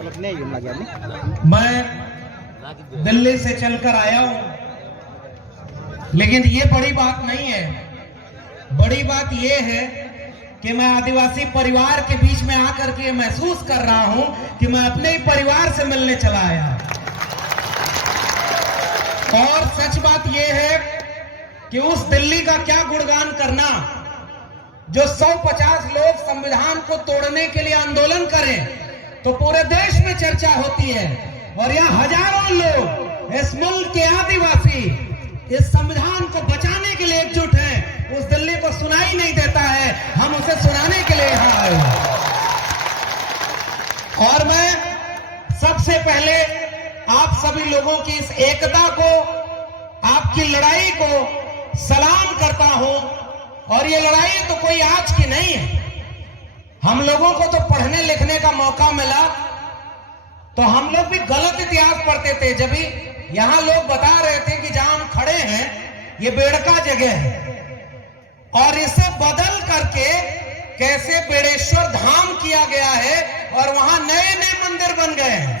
मैं दिल्ली से चलकर आया हूं, लेकिन ये बड़ी बात नहीं है। बड़ी बात ये है कि मैं आदिवासी परिवार के बीच में आकर के महसूस कर रहा हूं कि मैं अपने ही परिवार से मिलने चला आया। और सच बात यह है कि उस दिल्ली का क्या गुणगान करना जो 150 लोग संविधान को तोड़ने के लिए आंदोलन करें तो पूरे देश में चर्चा होती है, और यहाँ हजारों लोग इस मुल्क के आदिवासी इस संविधान को बचाने के लिए एकजुट हैं। उस दिल्ली को सुनाई नहीं देता है, हम उसे सुनाने के लिए यहाँ आए हैं। और मैं सबसे पहले आप सभी लोगों की इस एकता को, आपकी लड़ाई को सलाम करता हूं। और ये लड़ाई तो कोई आज की नहीं है। हम लोगों को तो पढ़ने लिखने का मौका मिला तो हम लोग भी गलत इतिहास पढ़ते थे। जब भी यहां लोग बता रहे थे कि जहां हम खड़े हैं ये बेड़का जगह है, और इसे बदल करके कैसे बेड़ेश्वर धाम किया गया है और वहां नए नए मंदिर बन गए हैं।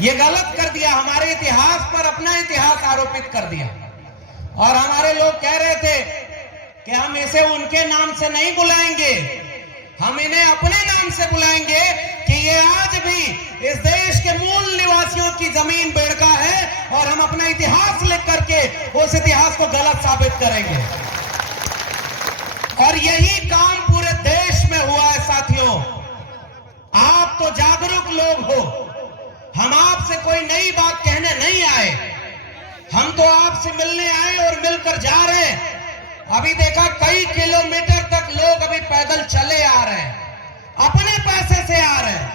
ये गलत कर दिया, हमारे इतिहास पर अपना इतिहास आरोपित कर दिया। और हमारे लोग कह रहे थे कि हम इसे उनके नाम से नहीं बुलाएंगे, हम इन्हें अपने नाम से बुलाएंगे कि ये आज भी इस देश के मूल निवासियों की जमीन बेड़का है, और हम अपना इतिहास लिख करके उस इतिहास को गलत साबित करेंगे। और यही काम पूरे देश में हुआ है साथियों। आप तो जागरूक लोग हो, हम आपसे कोई नई बात कहने नहीं आए, हम तो आपसे मिलने आए और मिलकर जा रहे हैं। अभी देखा कई किलोमीटर तक लोग अभी पैदल चले आ रहे हैं, अपने पैसे से आ रहे हैं।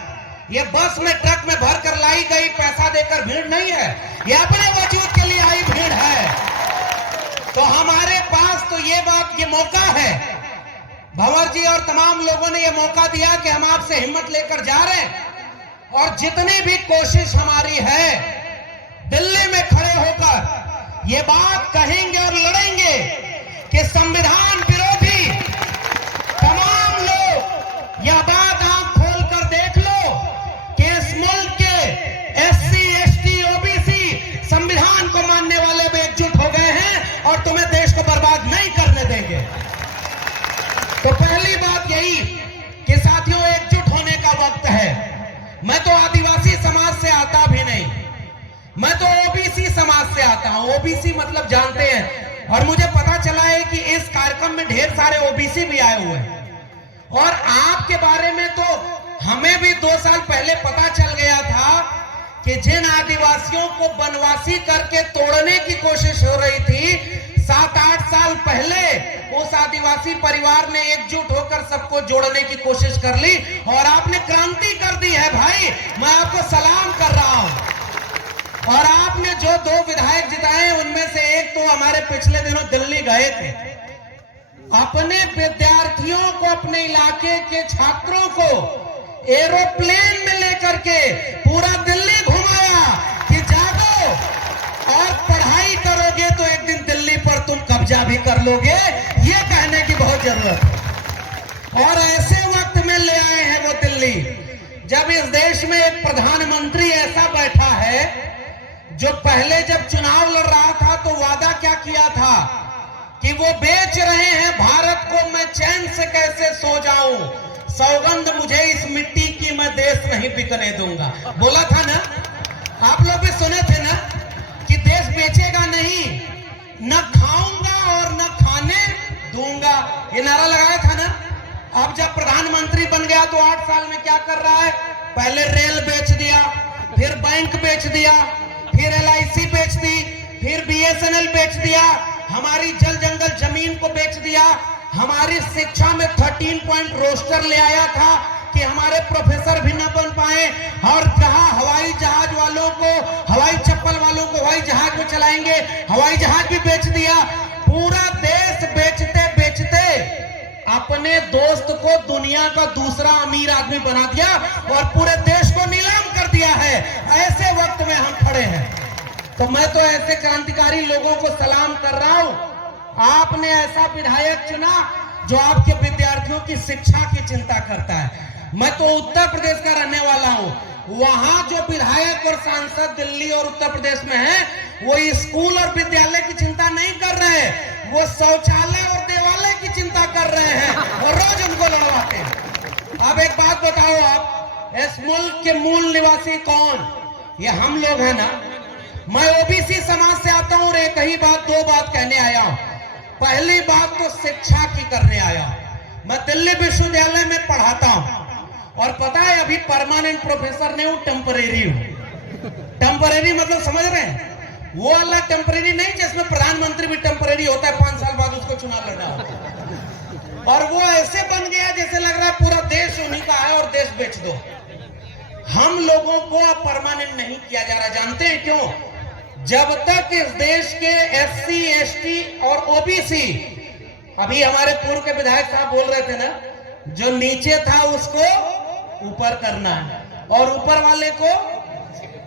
ये बस में ट्रक में भर कर लाई गई पैसा देकर भीड़ नहीं है, ये अपने वजूद के लिए आई भीड़ है। तो हमारे पास तो ये मौका है, भंवर जी और तमाम लोगों ने ये मौका दिया कि हम आपसे हिम्मत लेकर जा रहे हैं। और जितनी भी कोशिश हमारी है दिल्ली में खड़े होकर ये बात कहेंगे और लड़ेंगे कि संविधान विरोधी तमाम लोग, यह बात आंख खोलकर देख लो कि इस मुल्क के SC, ST, OBC संविधान को मानने वाले भी एकजुट हो गए हैं और तुम्हें देश को बर्बाद नहीं करने देंगे। तो पहली बात यही कि साथियों एकजुट होने का वक्त है। मैं तो आदिवासी समाज से आता भी नहीं, मैं तो OBC समाज से आता हूं। OBC मतलब जानते हैं, और मुझे पता चला है कि इस कार्यक्रम में ढेर सारे OBC भी आए हुए हैं। और आपके बारे में तो हमें भी 2 साल पहले पता चल गया था कि जिन आदिवासियों को बनवासी करके तोड़ने की कोशिश हो रही थी, 7-8 साल पहले उस आदिवासी परिवार ने एकजुट होकर सबको जोड़ने की कोशिश कर ली, और आपने क्रांति कर दी है भाई। मैं आपको सलाम कर रहा हूं। और आपने जो 2 विधायक जिताए उनमें से एक तो हमारे पिछले दिनों दिल्ली गए थे, अपने विद्यार्थियों को, अपने इलाके के छात्रों को एरोप्लेन में लेकर के पूरा दिल्ली घुमाया कि जागो और पढ़ाई करोगे तो एक दिन दिल्ली पर तुम कब्जा भी कर लोगे, ये कहने की बहुत जरूरत है। और ऐसे वक्त में ले आए हैं वो दिल्ली जब इस देश में एक प्रधानमंत्री ऐसा बैठा है जो पहले जब चुनाव लड़ रहा था तो वादा क्या किया था कि वो बेच रहे हैं भारत को, मैं चैन से कैसे सो जाऊं, सौगंध मुझे इस मिट्टी की, मैं देश नहीं बिकने दूंगा। बोला था ना, आप लोग भी सुने थे ना कि देश बेचेगा नहीं, न खाऊंगा और न खाने दूंगा, ये नारा लगाया था ना। अब जब प्रधानमंत्री बन गया तो 8 साल में क्या कर रहा है? पहले रेल बेच दिया, फिर बैंक बेच दिया, फिर LIC बेच दी, फिर BSNL बेच दिया, हमारी जल जंगल जमीन को बेच दिया, हमारी शिक्षा में 13 पॉइंट रोस्टर ले आया था कि हमारे प्रोफेसर भी न बन पाए, और कहा हवाई जहाज वालों को, हवाई चप्पल वालों को हवाई जहाज में चलाएंगे, हवाई जहाज भी बेच दिया। पूरा देश बेचते बेचते अपने दोस्त को दुनिया का दूसरा अमीर आदमी बना दिया और पूरे देश को नीलाम कर दिया है। ऐसे वक्त में हम खड़े हैं, तो मैं तो ऐसे क्रांतिकारी लोगों को सलाम कर रहा हूं। आपने ऐसा विधायक चुना जो आपके विद्यार्थियों की शिक्षा की चिंता करता है। मैं तो उत्तर प्रदेश का रहने वाला हूं। वहां जो विधायक और सांसद दिल्ली और उत्तर प्रदेश में हैं, वो स्कूल और विद्यालय की चिंता नहीं कर रहे, वो शौचालय और देवालय की चिंता कर रहे हैं और रोज उनको लड़वाते हैं। अब एक बात बताओ, आप इस मुल्क के मूल निवासी कौन? ये हम लोग हैं ना। मैं ओबीसी समाज से आता हूं और एक ही बात, दो बात कहने आया हूं। पहली बात तो शिक्षा की करने आया। मैं दिल्ली विश्वविद्यालय में पढ़ाता हूं और पता है अभी परमानेंट प्रोफेसर नहीं हूं, टेम्परेरी हूं। टेम्परेरी मतलब समझ रहे हैं? वो वाला टेम्परेरी नहीं जिसमें प्रधानमंत्री भी टेम्परेरी होता है, 5 साल बाद उसको चुनाव लड़ना होता। और वो ऐसे बन गया जैसे लग रहा है पूरा देश उन्हीं का है और देश बेच दो। हम लोगों को अब परमानेंट नहीं किया जा रहा। जानते हैं क्यों? जब तक इस देश के SC ST और OBC, अभी हमारे पूर्व के विधायक साहब बोल रहे थे ना, जो नीचे था उसको ऊपर करना है और ऊपर वाले को।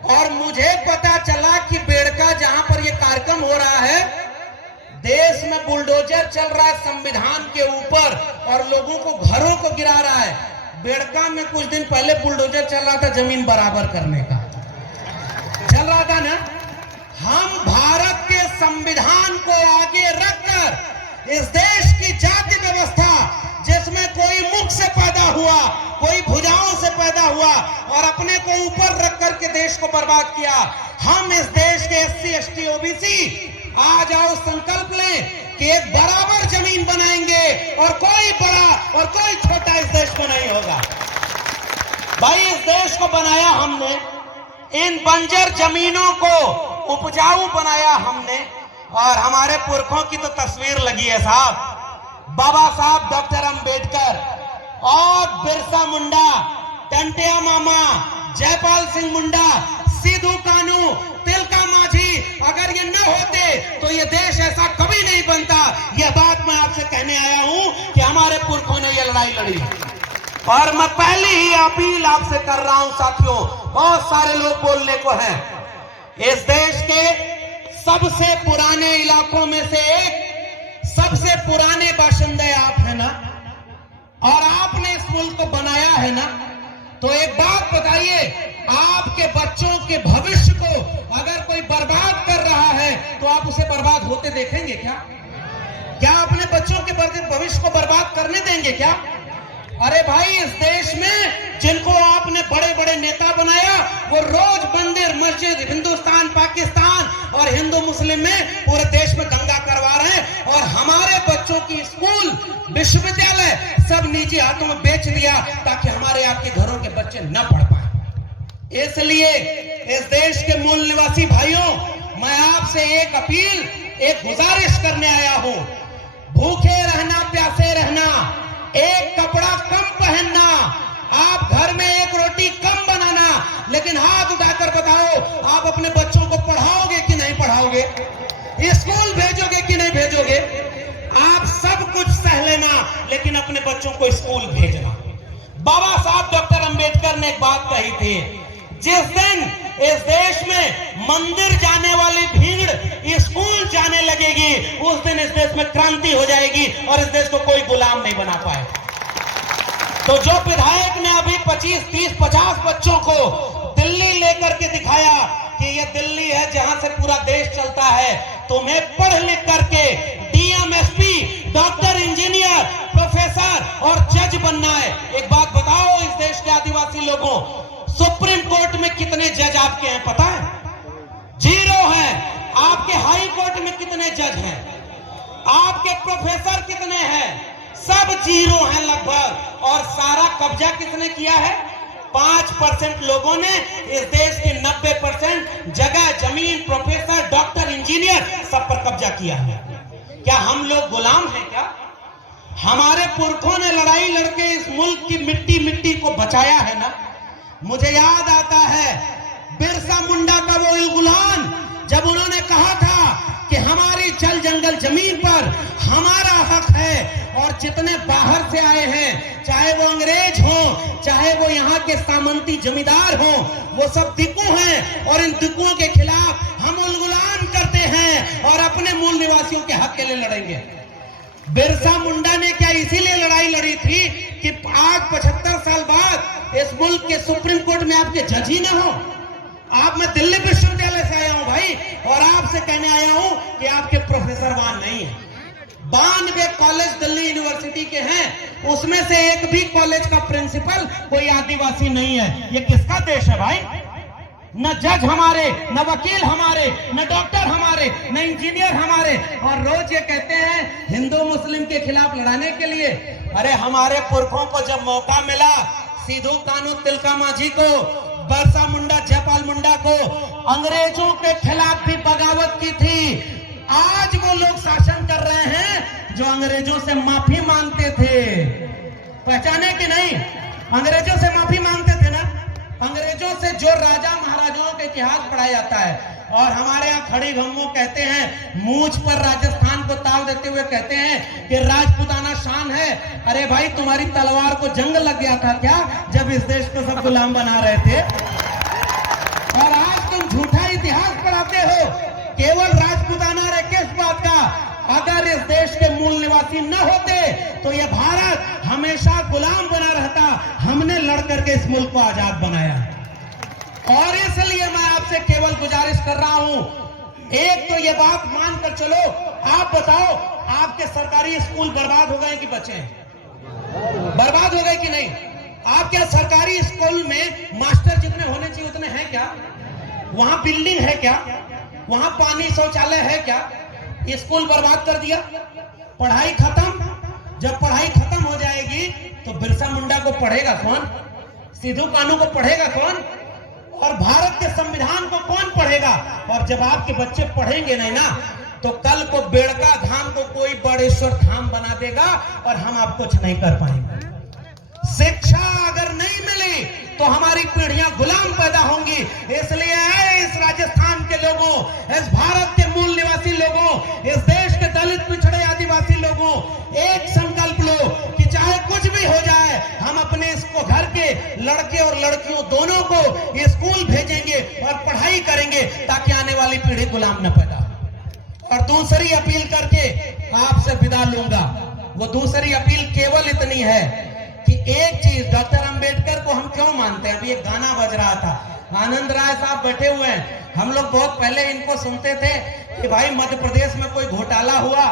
और मुझे पता चला कि बेड़का जहां पर यह कार्यक्रम हो रहा है, देश में बुलडोजर चल रहा है संविधान के ऊपर और लोगों को घरों को गिरा रहा है। बेड़का में कुछ दिन पहले बुलडोजर चल रहा था जमीन बराबर करने का, चल रहा था ना। हम भारत के संविधान को आगे रखकर इस देश की जाति व्यवस्था, जिसमें कोई मुख से पैदा हुआ, कोई भुजाओं से पैदा हुआ और अपने को ऊपर रख करके देश को बर्बाद किया, हम इस देश के SC ST OBC आज आओ संकल्प लें कि एक बराबर जमीन बनाएंगे और कोई बड़ा और कोई छोटा इस देश को नहीं होगा। भाई, इस देश को बनाया हमने, इन बंजर जमीनों को उपजाऊ बनाया हमने। और हमारे पुरखों की तो तस्वीर लगी है साहब, बाबा साहब डॉक्टर अंबेडकर और बिरसा मुंडा, टंटिया मामा, जयपाल सिंह मुंडा, सिद्धू कानू, तिलका माझी। अगर ये न होते तो ये देश ऐसा कभी नहीं बनता। यह बात मैं आपसे कहने आया हूं कि हमारे पुरखों ने यह लड़ाई लड़ी। और मैं पहली ही अपील आपसे कर रहा हूं साथियों, बहुत सारे लोग बोलने को हैं। इस देश के सबसे पुराने इलाकों में से एक, सबसे पुराने बाशिंदे आप हैं ना, और आपने इस मुल्क को बनाया है ना। तो एक बात बताइए, आपके बच्चों के भविष्य को अगर कोई बर्बाद कर रहा है तो आप उसे बर्बाद होते देखेंगे क्या? क्या अपने बच्चों के भविष्य को बर्बाद करने देंगे क्या? अरे भाई, इस देश में जिनको आपने बड़े बड़े नेता बनाया, वो रोज मंदिर मस्जिद, हिंदुस्तान पाकिस्तान और हिंदू मुस्लिम में पूरे देश में दंगा करवा रहे हैं। और हमारे बच्चों की स्कूल विश्वविद्यालय सब निजी हाथों में बेच दिया ताकि हमारे आपके घरों के बच्चे न पढ़ पाए। इसलिए इस देश के मूल निवासी भाइयों, मैं आपसे एक अपील, एक गुजारिश करने आया हूं। भूखे रहना, प्यासे रहना, एक कपड़ा कम पहनना, आप घर में एक रोटी कम बनाना, लेकिन हाथ उठाकर बताओ, आप अपने बच्चों को पढ़ाओगे कि नहीं पढ़ाओगे? स्कूल भेजोगे कि नहीं भेजोगे? आप सब कुछ सह लेना, लेकिन अपने बच्चों को स्कूल भेजना। बाबा साहब डॉक्टर अंबेडकर ने एक बात कही थी, जिस दिन इस देश में मंदिर जाने वाली भीड़ स्कूल जाने लगेगी, उस दिन इस देश में क्रांति हो जाएगी और इस देश को कोई गुलाम नहीं बना पाए। तो जो विधायक ने अभी 25, 30, 50 बच्चों को दिल्ली लेकर के दिखाया कि ये दिल्ली है जहां से पूरा देश चलता है, तुम्हें पढ़ लिख करके DM SP, doctor, engineer, professor और जज बनना है। एक बात बताओ इस देश के आदिवासी लोगों, सुप्रीम कोर्ट में कितने जज आपके हैं पता है? 0 हैं। आपके हाई कोर्ट में कितने जज हैं? आपके प्रोफेसर कितने हैं? सब 0 हैं लगभग। और सारा कब्जा किसने किया है? 5% लोगों ने इस देश के 90% जगह, जमीन, प्रोफेसर, डॉक्टर, इंजीनियर सब पर कब्जा किया है। क्या हम लोग गुलाम हैं क्या? हमारे पुरखों ने लड़ाई लड़के इस मुल्क की मिट्टी को बचाया है ना। मुझे याद आता है बिरसा मुंडा का वो इल्गुलान, जब उन्होंने कहा था कि हमारी जल जंगल जमीन पर हमारा हक है, और जितने बाहर से आए हैं, चाहे वो अंग्रेज हो, चाहे वो यहाँ के सामंती जमींदार हो, वो सब दिक्कू हैं और इन दिक्कुओं के खिलाफ हम इल्गुलान करते हैं और अपने मूल निवासियों के हक के लिए लड़ेंगे। बिरसा मुंडा ने क्या इसीलिए लड़ाई लड़ी थी कि आज 75 साल बाद इस मुल्क के सुप्रीम कोर्ट में आपके जज ही ना हो। मैं दिल्ली विश्वविद्यालय से आया हूं भाई, और आपसे कहने आया हूं कि आपके प्रोफेसर वहां नहीं है। 92 कॉलेज दिल्ली यूनिवर्सिटी के हैं, उसमें से एक भी कॉलेज का प्रिंसिपल कोई आदिवासी नहीं है। ये किसका देश है भाई? न जज हमारे, न वकील हमारे, न डॉक्टर हमारे, न इंजीनियर हमारे, और रोज ये कहते हैं हिंदू मुस्लिम के खिलाफ लड़ाने के लिए। अरे हमारे पुरखों को जब मौका मिला, सिद्धू कान्हू तिलका मांझी को, बिरसा मुंडा, जयपाल मुंडा को अंग्रेजों के खिलाफ भी बगावत की थी। आज वो लोग शासन कर रहे हैं जो अंग्रेजों से माफी मांगते थे। पहचाने कि नहीं? अंग्रेजों से माफी मांगते थे ना। अंग्रेजों से जो राजा महाराजाओं का इतिहास पढ़ाया जाता है, और हमारे यहाँ खड़ी गंगो कहते हैं, मूंछ पर राजस्थान को ताव देते हुए कहते हैं कि राजपूताना शान है। अरे भाई, तुम्हारी तलवार को जंग लग गया था क्या जब इस देश को सब गुलाम बना रहे थे? और आज तुम झूठा इतिहास पढ़ाते हो केवल राजपूताना रे। किस बात का? अगर इस देश के मूल निवासी न होते तो यह भारत हमेशा गुलाम बना रहता। हमने लड़कर के इस मुल्क को आजाद बनाया, और इसलिए मैं आपसे केवल गुजारिश कर रहा हूं, एक तो ये बात मानकर चलो। आप बताओ, आपके सरकारी स्कूल बर्बाद हो गए कि बचे हैं? बर्बाद हो गए कि नहीं? आपके सरकारी स्कूल में मास्टर जितने होने चाहिए उतने हैं क्या? वहां बिल्डिंग है क्या? वहां पानी शौचालय है क्या? स्कूल बर्बाद कर दिया, पढ़ाई खत्म। जब पढ़ाई खत्म हो जाएगी तो बिरसा मुंडा को पढ़ेगा कौन? सिद्धू कान्हू को पढ़ेगा कौन? और भारत के संविधान को कौन पढ़ेगा? और जब आपके बच्चे पढ़ेंगे नहीं ना, तो कल को बेड़का धाम को कोई बड़ेश्वर धाम बना देगा और हम आप कुछ नहीं कर पाएंगे। शिक्षा अगर नहीं मिली तो हमारी पीढ़ियां गुलाम पैदा होंगी। इसलिए इस राजस्थान के लोगों, इस भारत के मूल निवासी लोगों, इस देश के दलित पिछड़े आदिवासी लोगों, एक संकल्प लो कि चाहे कुछ भी हो जाए, हम अपने इसको घर के लड़के और लड़कियों दोनों को स्कूल भेजेंगे और पढ़ाई करेंगे ताकि आने वाली पीढ़ी गुलाम न पैदा हो। और दूसरी अपील करके आपसे विदा लूंगा। वो दूसरी अपील केवल इतनी है कि एक चीज, डॉक्टर अंबेडकर को हम क्यों मानते हैं? अभी एक गाना बज रहा था, आनंद राय साहब बैठे हुए हैं, हम लोग बहुत पहले इनको सुनते थे कि भाई मध्य प्रदेश में कोई घोटाला हुआ,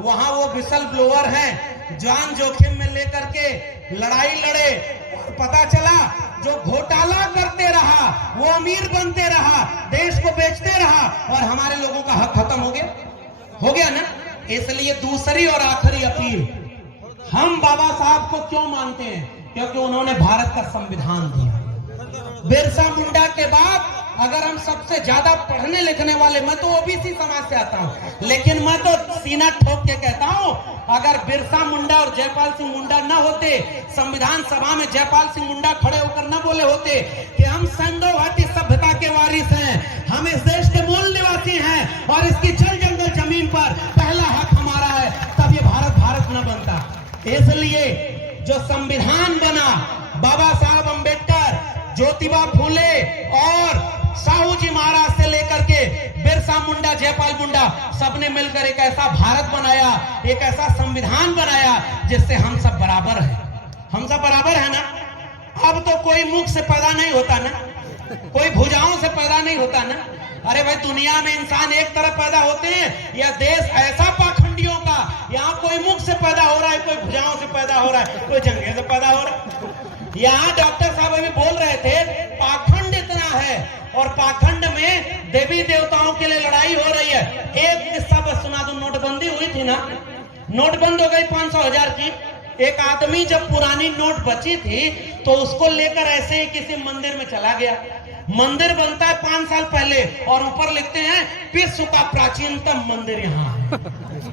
वहां वो विसल ब्लोअर हैं, जान जोखिम में लेकर के लड़ाई लड़े, और पता चला जो घोटाला करते रहा वो अमीर बनते रहा, देश को बेचते रहा, और हमारे लोगों का हक खत्म हो गया ना। इसलिए दूसरी और आखिरी अपील, हम बाबा साहब को क्यों मानते हैं? क्योंकि उन्होंने भारत का संविधान दिया। बिरसा मुंडा के बाद अगर हम सबसे ज्यादा पढ़ने लिखने वाले, मैं तो ओबीसी समाज से आता हूं, लेकिन मैं तो सीना ठोक के कहता हूं, अगर बिरसा मुंडा और जयपाल सिंह मुंडा न होते, संविधान सभा में जयपाल सिंह मुंडा खड़े होकर न बोले होते कि हम सिंधु घाटी सभ्यता के वारिस हैं, हम इस देश के मूल निवासी हैं और इसकी जल जंगल जमीन पर पहला हक हमारा है, तब ये भारत न बनता। इसलिए जो संविधान बना, बाबा साहब अंबेडकर, ज्योतिबा फूले और साहू जी महाराज से लेकर के बिरसा मुंडा, जयपाल मुंडा, सबने मिलकर एक ऐसा भारत बनाया, एक ऐसा संविधान बनाया जिससे हम सब बराबर हैं। हम सब बराबर है ना। अब तो कोई मुख से पैदा नहीं होता ना, कोई भुजाओं से पैदा नहीं होता ना। अरे भाई, दुनिया में इंसान एक तरफ पैदा होते हैं, यह देश ऐसा पाखंडियों का, यहाँ कोई मुख से पैदा हो रहा है, कोई भुजाओं से पैदा हो रहा है, कोई जंगे से पैदा हो रहा है। यहाँ डॉक्टर साहब अभी बोल रहे थे, पाखंड इतना है, और पाखंड में देवी देवताओं के लिए लड़ाई हो रही है। एक किस्सा बस सुना दूं, नोटबंदी हुई थी ना, नोट बंद हो गई 500,000 की। एक आदमी जब पुरानी नोट बची थी तो उसको लेकर ऐसे ही किसी मंदिर में चला गया। मंदिर बनता है 5 साल पहले, और ऊपर लिखते हैं विश्व का प्राचीनतम मंदिर यहाँ है।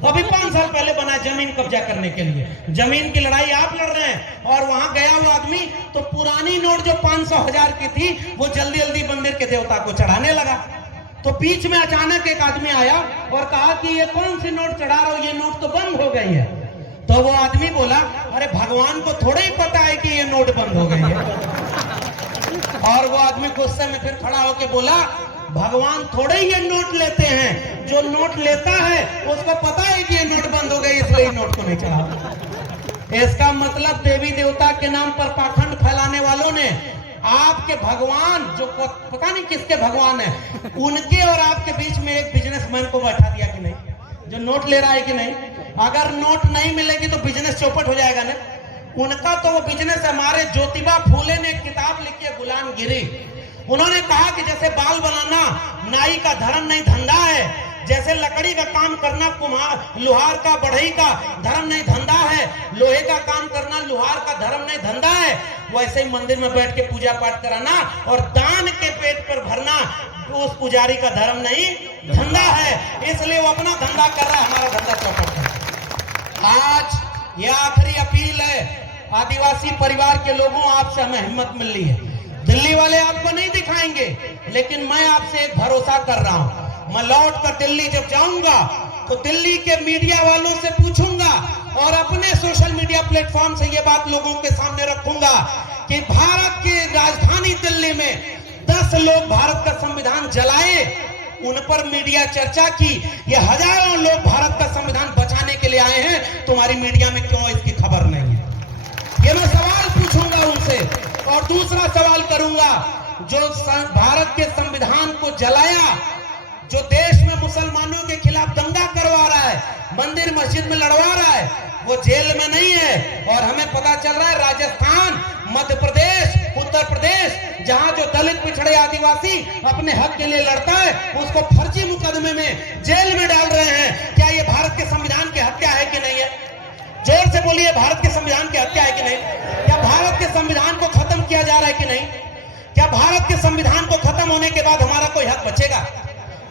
अभी 5 साल पहले बना, जमीन कब्जा करने के लिए। जमीन की लड़ाई आप लड़ रहे हैं, और वहां गया वो आदमी तो पुरानी नोट जो 500,000 की थी वो जल्दी जल्दी मंदिर के देवता को चढ़ाने लगा। तो बीच में अचानक एक आदमी आया और कहा कि ये कौन सी नोट चढ़ा रहा हो, ये नोट तो बंद हो गई है। तो वो आदमी बोला, अरे भगवान को थोड़ा ही पता है कि ये नोट बंद हो गई है। और वो आदमी गुस्से में फिर खड़ा होकर बोला, भगवान थोड़े ही ये नोट लेते हैं, जो नोट लेता है उसको पता है कि ये नोट बंद हो गई, इसलिए नोट को नहीं चढ़ा। इसका मतलब देवी देवता के नाम पर पाखंड फैलाने वालों ने आपके भगवान, जो पता नहीं किसके भगवान है, उनके और आपके बीच में एक बिजनेसमैन को बैठा दिया कि नहीं, जो नोट ले रहा है कि नहीं। अगर नोट नहीं मिलेगी तो बिजनेस चौपट हो जाएगा ना। उनका तो वो बिजनेस, हमारे ज्योतिबा फूले ने एक किताब लिखी है गुलामगिरी। उन्होंने कहा कि जैसे बाल बनाना नाई का धर्म नहीं धंधा है, जैसे लकड़ी का काम करना लोहार का बढ़ई का धर्म नहीं धंधा है, लोहे का काम करना लोहार का धर्म नहीं धंधा है, वैसे ही मंदिर में बैठ के पूजा पाठ कराना और दान के पेट पर भरना उस पुजारी का धर्म नहीं धंधा है। इसलिए वो अपना धंधा कर रहा है, हमारा धंधा चौपट है। आज ये आखिरी अपील है आदिवासी परिवार के लोगों, आपसे हमें हिम्मत मिल रही है। दिल्ली वाले आपको नहीं दिखाएंगे, लेकिन मैं आपसे एक भरोसा कर रहा हूं, मैं लौट कर दिल्ली जब जाऊंगा तो दिल्ली के मीडिया वालों से पूछूंगा और अपने सोशल मीडिया प्लेटफॉर्म से ये बात लोगों के सामने रखूंगा कि भारत की राजधानी दिल्ली में 10 लोग भारत का संविधान जलाए, उन पर मीडिया चर्चा की, ये हजारों लोग भारत का संविधान बचाने के लिए आए हैं, तुम्हारी मीडिया में क्यों इसकी खबर नहीं है? ये मैं सवाल पूछूंगा उनसे। और दूसरा सवाल करूंगा, जो भारत के संविधान को जलाया, जो देश में मुसलमानों के खिलाफ दंगा करवा रहा है, मंदिर मस्जिद में लड़वा रहा है, वो जेल में नहीं है। और हमें पता चल रहा है राजस्थान, मध्य प्रदेश, उत्तर प्रदेश, जहां जो दलित पिछड़े आदिवासी अपने हक के लिए लड़ता है, उसको फर्जी मुकदमे में जेल में डाल रहे हैं। क्या ये भारत के संविधान की हत्या है कि नहीं है? जोर से बोलिए, भारत के संविधान की हत्या है कि नहीं? क्या भारत के संविधान को खत्म किया जा रहा है कि नहीं? क्या भारत के संविधान को खत्म होने के बाद हमारा कोई हक बचेगा?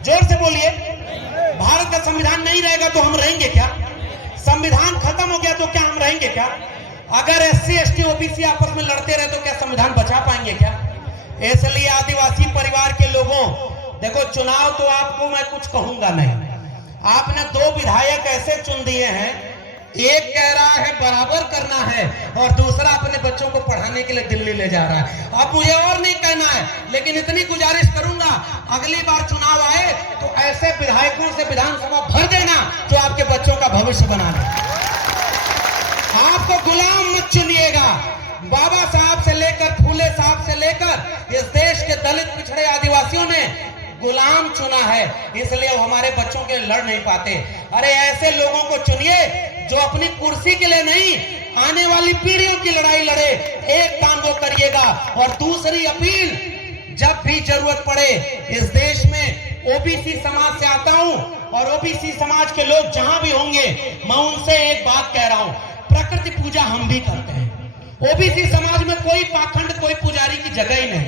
जोर से बोलिए। भारत का संविधान नहीं रहेगा तो हम रहेंगे क्या? संविधान खत्म हो गया तो क्या हम रहेंगे क्या? अगर SC ST OBC आपस में लड़ते रहे तो क्या संविधान बचा पाएंगे क्या? इसलिए आदिवासी परिवार के लोगों, देखो चुनाव तो आपको मैं कुछ कहूंगा नहीं। आपने 2 विधायक ऐसे चुन दिए हैं, एक कह रहा है बराबर करना है और दूसरा अपने बच्चों को पढ़ाने के लिए दिल्ली ले जा रहा है। अब मुझे और नहीं कहना है, लेकिन इतनी गुजारिश करूंगा, अगली बार चुनाव आए तो ऐसे विधायकों से विधानसभा भर देना जो आपके बच्चों का भविष्य बना ले। आपको गुलाम मत चुनिएगा। बाबा साहब से लेकर फूले साहब से लेकर इस देश के दलित पिछड़े आदिवासियों ने गुलाम चुना है, इसलिए वो हमारे बच्चों के लड़ नहीं पाते। अरे ऐसे लोगों को चुनिए जो अपनी कुर्सी के लिए नहीं, आने वाली पीढ़ियों की लड़ाई लड़े। एक काम वो करिएगा। और दूसरी अपील, जब भी जरूरत पड़े, इस देश में OBC समाज से आता हूं और OBC समाज के लोग जहां भी होंगे, मैं उनसे एक बात कह रहा हूं, प्रकृति पूजा हम भी करते हैं। OBC समाज में कोई पाखंड, कोई पुजारी की जगह ही नहीं।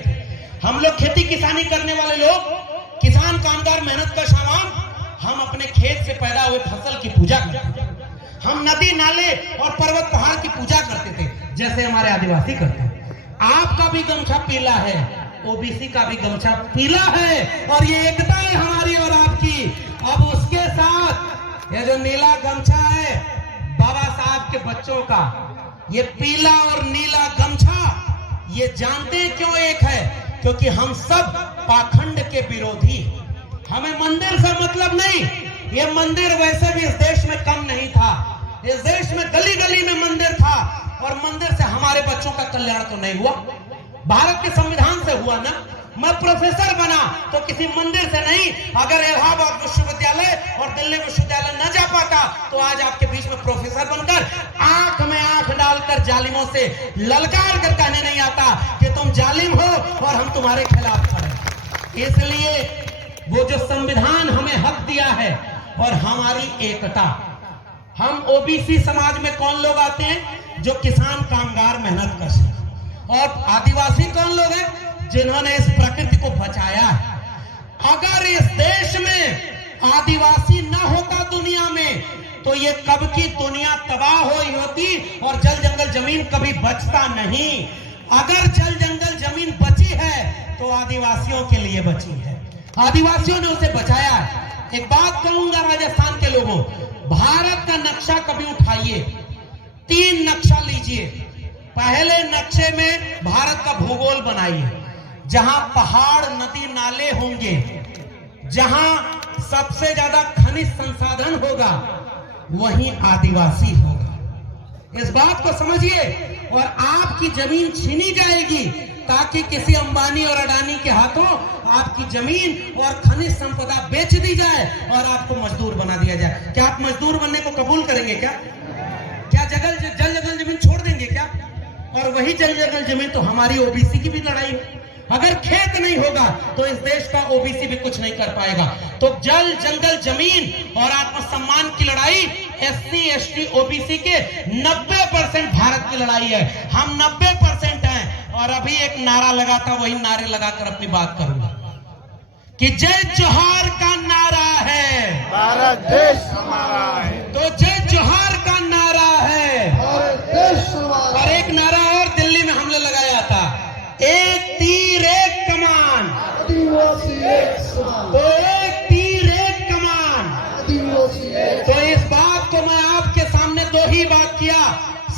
हम लोग खेती किसानी करने वाले लोग, किसान कामगार मेहनत का सामान, हम अपने खेत से पैदा हुए फसल की पूजा करते थे। हम नदी नाले और पर्वत पहाड़ की पूजा करते थे, जैसे हमारे आदिवासी करते हैं। आपका भी गमछा पीला है, OBC का भी गमछा पीला है, और ये एकता है हमारी और आपकी। अब उसके साथ ये जो नीला गमछा है बाबा साहब के बच्चों का, ये पीला और नीला गमछा, ये जानते हैं क्यों एक है? क्योंकि हम सब पाखंड के विरोधी। हमें मंदिर से मतलब नहीं, ये मंदिर वैसे भी इस देश में कम नहीं था। इस देश में गली गली में मंदिर था, और मंदिर से हमारे बच्चों का कल्याण तो नहीं हुआ, भारत के संविधान से हुआ ना। मैं प्रोफेसर बना तो किसी मंदिर से नहीं। अगर इलाहाबाद विश्वविद्यालय और दिल्ली विश्वविद्यालय न जा पाता तो आज आपके बीच में प्रोफेसर बनकर आंख में आंख डालकर जालिमों से ललकार कर कहने नहीं आता कि तुम जालिम हो और हम तुम्हारे खिलाफ खड़े। इसलिए वो जो संविधान हमें हक दिया है और हमारी एकता, हम OBC समाज में कौन लोग आते हैं? जो किसान कामगार मेहनत कर सके। और आदिवासी कौन लोग हैं? जिन्होंने इस प्रकृति को बचाया है। अगर इस देश में आदिवासी न होता दुनिया में, तो ये कब की दुनिया तबाह हुई होती और जल जंगल जमीन कभी बचता नहीं। अगर जल जंगल जमीन बची है तो आदिवासियों के लिए बची है, आदिवासियों ने उसे बचाया है। एक बात कहूंगा राजस्थान के लोगों, भारत का नक्शा कभी उठाइए, 3 नक्शा लीजिए। पहले नक्शे में भारत का भूगोल बनाइए, जहां पहाड़ नदी नाले होंगे, जहां सबसे ज्यादा खनिज संसाधन होगा, वहीं आदिवासी होगा। इस बात को समझिए। और आपकी जमीन छीनी जाएगी ताकि किसी अंबानी और अडानी के हाथों आपकी जमीन और खनिज संपदा बेच दी जाए और आपको मजदूर बना दिया जाए। क्या आप मजदूर बनने को कबूल करेंगे? क्या जल जगल जमीन छोड़ देंगे क्या? और वही जल जगल जमीन तो हमारी ओबीसी की भी लड़ाई है। अगर खेत नहीं होगा तो इस देश का ओबीसी भी कुछ नहीं कर पाएगा। तो जल जंगल जमीन और आत्मसम्मान की लड़ाई एससी एसटी ओबीसी के 90% भारत की लड़ाई है। हम 90% हैं। और अभी एक नारा लगा था, वही नारे लगाकर अपनी बात करूंगा कि जय जोहार का नारा है, भारत देश हमारा है। तो जय जोहार का नारा है, भारत देश हमारा। और एक नारा और दिल्ली में हमने लगाया था, एक तीर एक कमान, आदिवासी एक समान, तो एक तीर एक कमान। आदिवासी एक। तो इस बात को मैं आपके सामने दो ही बात किया,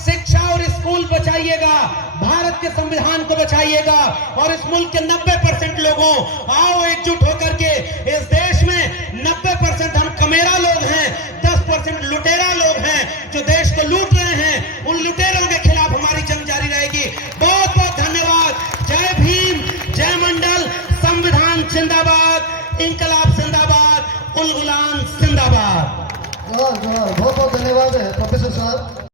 शिक्षा और स्कूल बचाइएगा, भारत के संविधान को बचाइएगा, और इस मुल्क के 90% लोगों, आओ एकजुट होकर के इस देश में 90% हम कमेरा लोग हैं, 10% लुटेरा लोग हैं जो देश को लूट रहे हैं। उन लुटेरों के खिलाफ हमारी जंग जारी रहेगी। बहुत बहुत धन्यवाद। जय भीम, जय मंडल, संविधान जिंदाबाद, इंकलाब जिंदाबाद, उल गुलाम जिंदाबाद। जोहार जोहार। बहुत बहुत धन्यवाद है प्रोफेसर साहब।